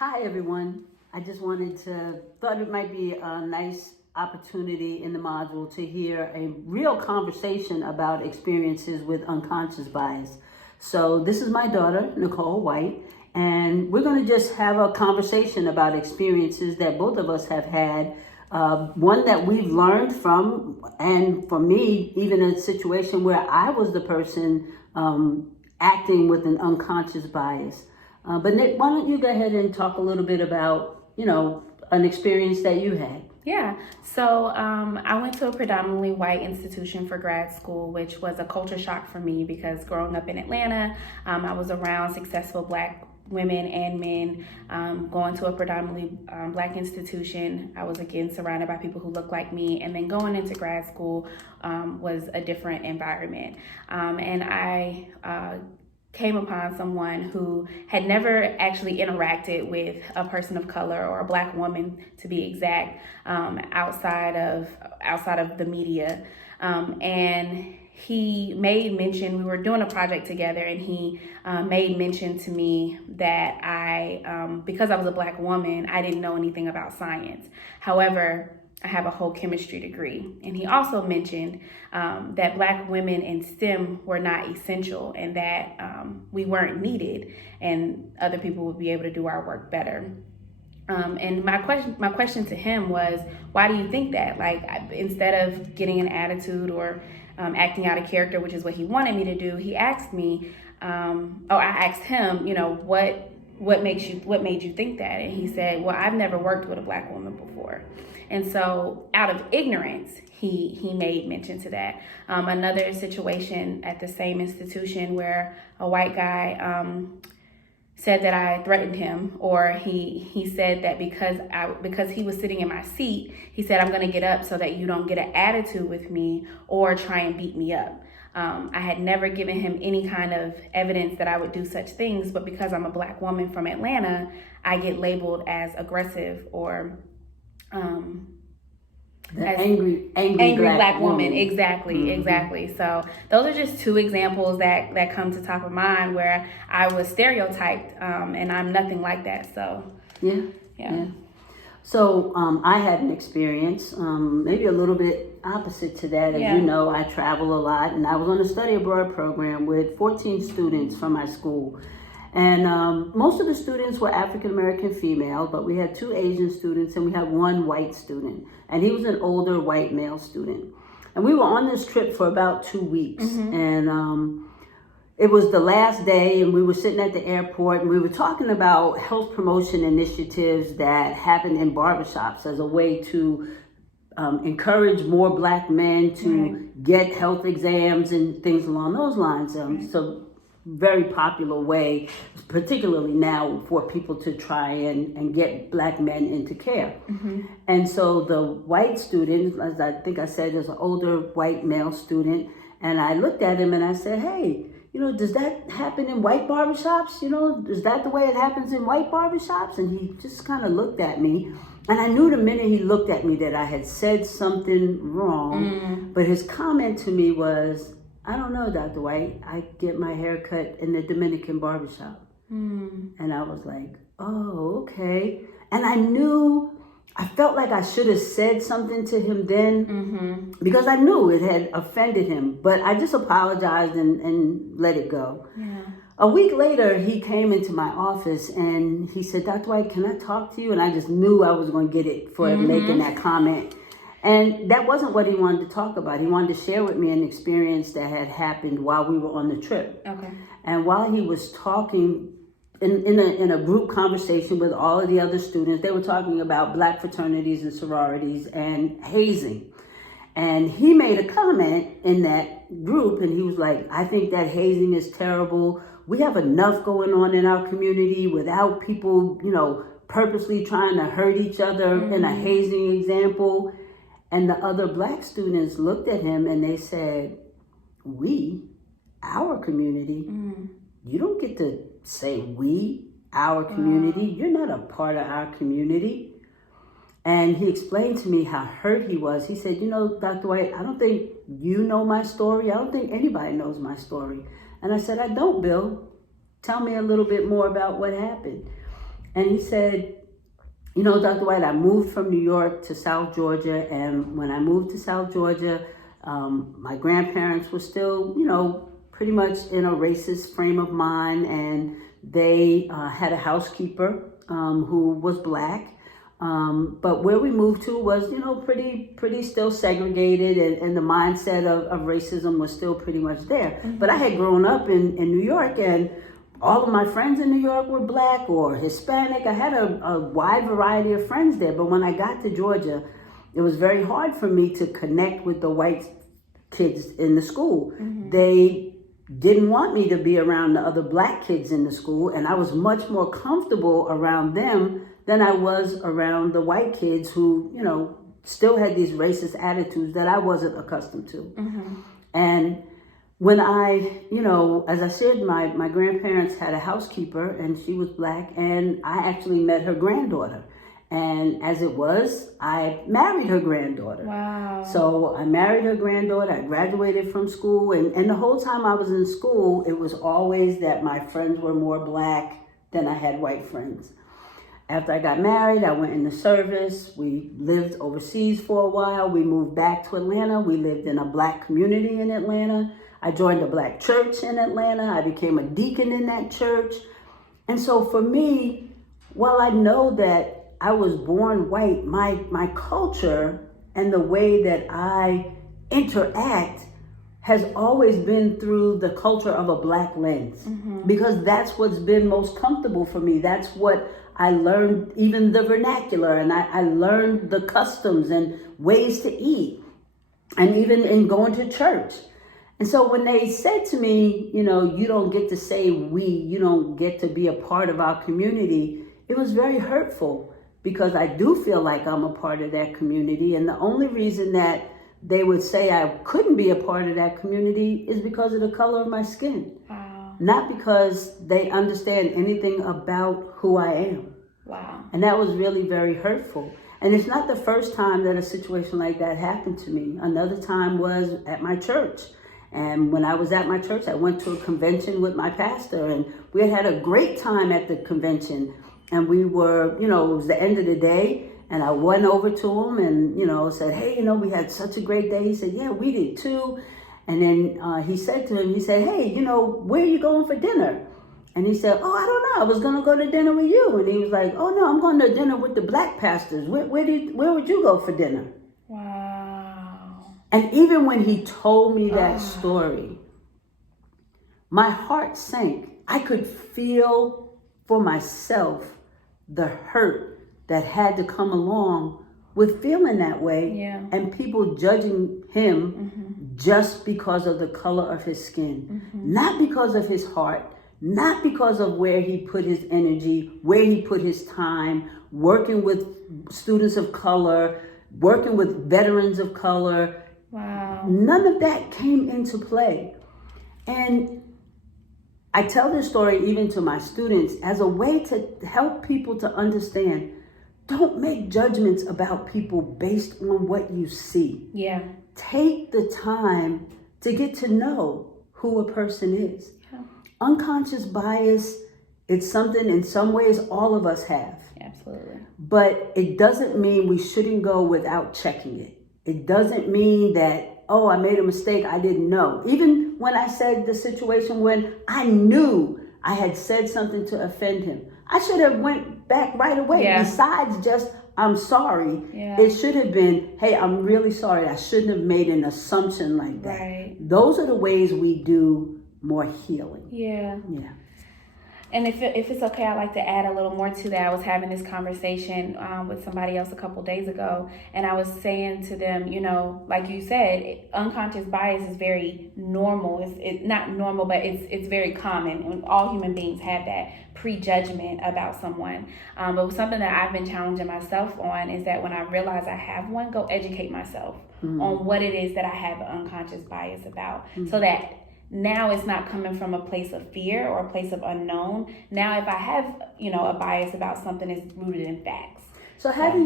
Hi everyone. I just thought it might be a nice opportunity in the module to hear a real conversation about experiences with unconscious bias. So this is my daughter, Nicole White, and we're going to just have a conversation about experiences that both of us have had. One that we've learned from, and for me, even a situation where I was the person acting with an unconscious bias. But Nick, why don't you go ahead and talk a little bit about, an experience that you had? Yeah, so I went to a predominantly white institution for grad school, which was a culture shock for me because growing up in Atlanta, I was around successful Black women and men. Going to a predominantly Black institution, I was again surrounded by people who looked like me, and then going into grad school was a different environment. And I came upon someone who had never actually interacted with a person of color or a Black woman, to be exact, outside of the media, and he made mention, we were doing a project together, and he made mention to me that because I was a Black woman, I didn't know anything about science. However, I have a whole chemistry degree. And he also mentioned that Black women in STEM were not essential, and that we weren't needed, and other people would be able to do our work better. And my question to him was, why do you think that? Like, instead of getting an attitude or acting out of character, which is what he wanted me to do, he asked me, I asked him, what made you think that? And he said, well, I've never worked with a Black woman before. And so out of ignorance, he made mention to that. Another situation at the same institution where a white guy said that I threatened him, or he said that because he was sitting in my seat, he said, I'm going to get up so that you don't get an attitude with me or try and beat me up. I had never given him any kind of evidence that I would do such things, but because I'm a Black woman from Atlanta, I get labeled as aggressive or Angry black woman. Exactly. So those are just two examples that come to top of mind where I was stereotyped, and I'm nothing like that. So yeah. So I had an experience, maybe a little bit opposite to that. As you know, I travel a lot, and I was on a study abroad program with 14 students from my school. And most of the students were African American female, but we had 2 Asian students and we had 1 white student. And he was an older white male student. And we were on this trip for about 2 weeks. Mm-hmm. And it was the last day, and we were sitting at the airport, and we were talking about health promotion initiatives that happen in barbershops as a way to encourage more Black men to get health exams and things along those lines. So very popular way, particularly now, for people to try and get Black men into care. Mm-hmm. And so the white student, as I think I said, is an older white male student, and I looked at him and I said, hey, does that happen in white barbershops? Is that the way it happens in white barbershops? And he just kind of looked at me, and I knew the minute he looked at me that I had said something wrong. But his comment to me was, I don't know, Dr. White, I get my hair cut in the Dominican barbershop. And I was like, oh, okay. And I felt like I should have said something to him then, because I knew it had offended him, but I just apologized and let it go. Yeah. A week later, he came into my office and he said, Dr. White, can I talk to you? And I just knew I was going to get it for making that comment. And that wasn't what he wanted to talk about. He wanted to share with me an experience that had happened while we were on the trip. Okay. And while he was talking in a group conversation with all of the other students, they were talking about Black fraternities and sororities and hazing. And he made a comment in that group, and he was like, I think that hazing is terrible. We have enough going on in our community without people, purposely trying to hurt each other in a hazing example. And the other Black students looked at him and they said, our community, you don't get to say our community. You're not a part of our community. And he explained to me how hurt he was. He said, Dr. White, I don't think you know my story. I don't think anybody knows my story. And I said, I don't, Bill. Tell me a little bit more about what happened. And he said, you know, Dr. White, I moved from New York to South Georgia. And when I moved to South Georgia, my grandparents were still, you know, pretty much in a racist frame of mind. And they had a housekeeper who was Black. But where we moved to was, you know, pretty still segregated, and the mindset of racism was still pretty much there. But I had grown up in New York, and all of my friends in New York were Black or Hispanic. I had a wide variety of friends there. But when I got to Georgia, it was very hard for me to connect with the white kids in the school. They didn't want me to be around the other Black kids in the school, and I was much more comfortable around them than I was around the white kids who, you know, still had these racist attitudes that I wasn't accustomed to. And when I, you know, as I said, my grandparents had a housekeeper, and she was Black, and I actually met her granddaughter. And as it was, I married her granddaughter. Wow. So I married her granddaughter. I graduated from school. And the whole time I was in school, it was always that my friends were more Black than I had white friends. After I got married, I went in the service. We lived overseas for a while. We moved back to Atlanta. We lived in a Black community in Atlanta. I joined a Black church in Atlanta. I became a deacon in that church. And so for me, while I know that I was born white, my culture and the way that I interact has always been through the culture of a Black lens, because that's what's been most comfortable for me. That's what I learned, even the vernacular, and I learned the customs and ways to eat, and even in going to church. And so when they said to me, you know, you don't get to say we, you don't get to be a part of our community, it was very hurtful, because I do feel like I'm a part of that community. And the only reason that they would say I couldn't be a part of that community is because of the color of my skin. Wow. Not because they understand anything about who I am. Wow. And that was really very hurtful. And it's not the first time that a situation like that happened to me. Another time was at my church. And when I was at my church, I went to a convention with my pastor, and we had a great time at the convention. And we were, you know, it was the end of the day, and I went over to him and, you know, said, hey, you know, we had such a great day. He said, yeah, we did too. And then he said to him, he said, hey, you know, where are you going for dinner? And he said, oh, I don't know. I was going to go to dinner with you. And he was like, oh, no, I'm going to dinner with the Black pastors. Where would you go for dinner? Wow. And even when he told me that story, my heart sank. I could feel for myself the hurt that had to come along with feeling that way, and people judging him just because of the color of his skin, not because of his heart, not because of where he put his energy, where he put his time, working with students of color, working with veterans of color. Wow. None of that came into play. And I tell this story even to my students as a way to help people to understand, don't make judgments about people based on what you see. Yeah. Take the time to get to know who a person is. Yeah. Unconscious bias, it's something in some ways all of us have. Absolutely. But it doesn't mean we shouldn't go without checking it. It doesn't mean that, oh, I made a mistake, I didn't know. Even when I said the situation when I knew I had said something to offend him, I should have went back right away. Yeah. Besides just, I'm sorry. Yeah. It should have been, hey, I'm really sorry. I shouldn't have made an assumption like that. Right. Those are the ways we do more healing. Yeah. Yeah. And if it's okay, I'd like to add a little more to that. I was having this conversation with somebody else a couple days ago, and I was saying to them, you know, like you said, unconscious bias is very normal. It's not normal, but it's very common. And all human beings have that prejudgment about someone. But something that I've been challenging myself on is that when I realize I have one, go educate myself on what it is that I have an unconscious bias about, so that now it's not coming from a place of fear or a place of unknown. Now, if I have, you know, a bias about something, it's rooted in facts. So how do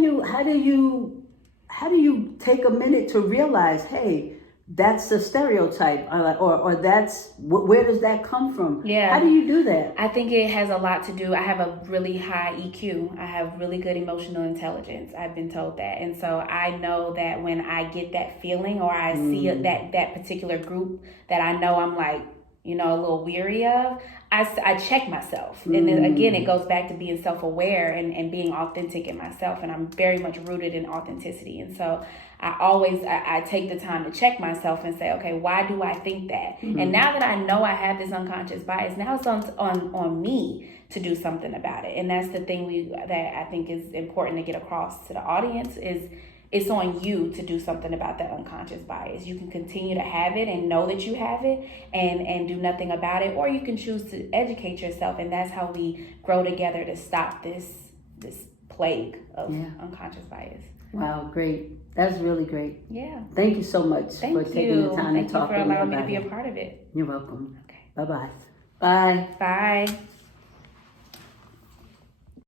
you take a minute to realize, hey, that's a stereotype, or that's where does that come from? Yeah. How do you do that? I think it has a lot to do. I have a really high EQ. I have really good emotional intelligence. I've been told that, and so I know that when I get that feeling, or I see that particular group that I know I'm like, a little weary of, I check myself. And then again, it goes back to being self-aware and being authentic in myself. And I'm very much rooted in authenticity. And so I take the time to check myself and say, okay, why do I think that? And now that I know I have this unconscious bias, now it's on me to do something about it. And that's the thing that I think is important to get across to the audience is it's on you to do something about that unconscious bias. You can continue to have it and know that you have it and do nothing about it, or you can choose to educate yourself, and that's how we grow together to stop this plague of unconscious bias. Wow, great. That's really great. Yeah. Thank you so much for taking the time to talk to me about it. Thank you for allowing me to be a part of it. You're welcome. Okay. Bye-bye. Bye. Bye.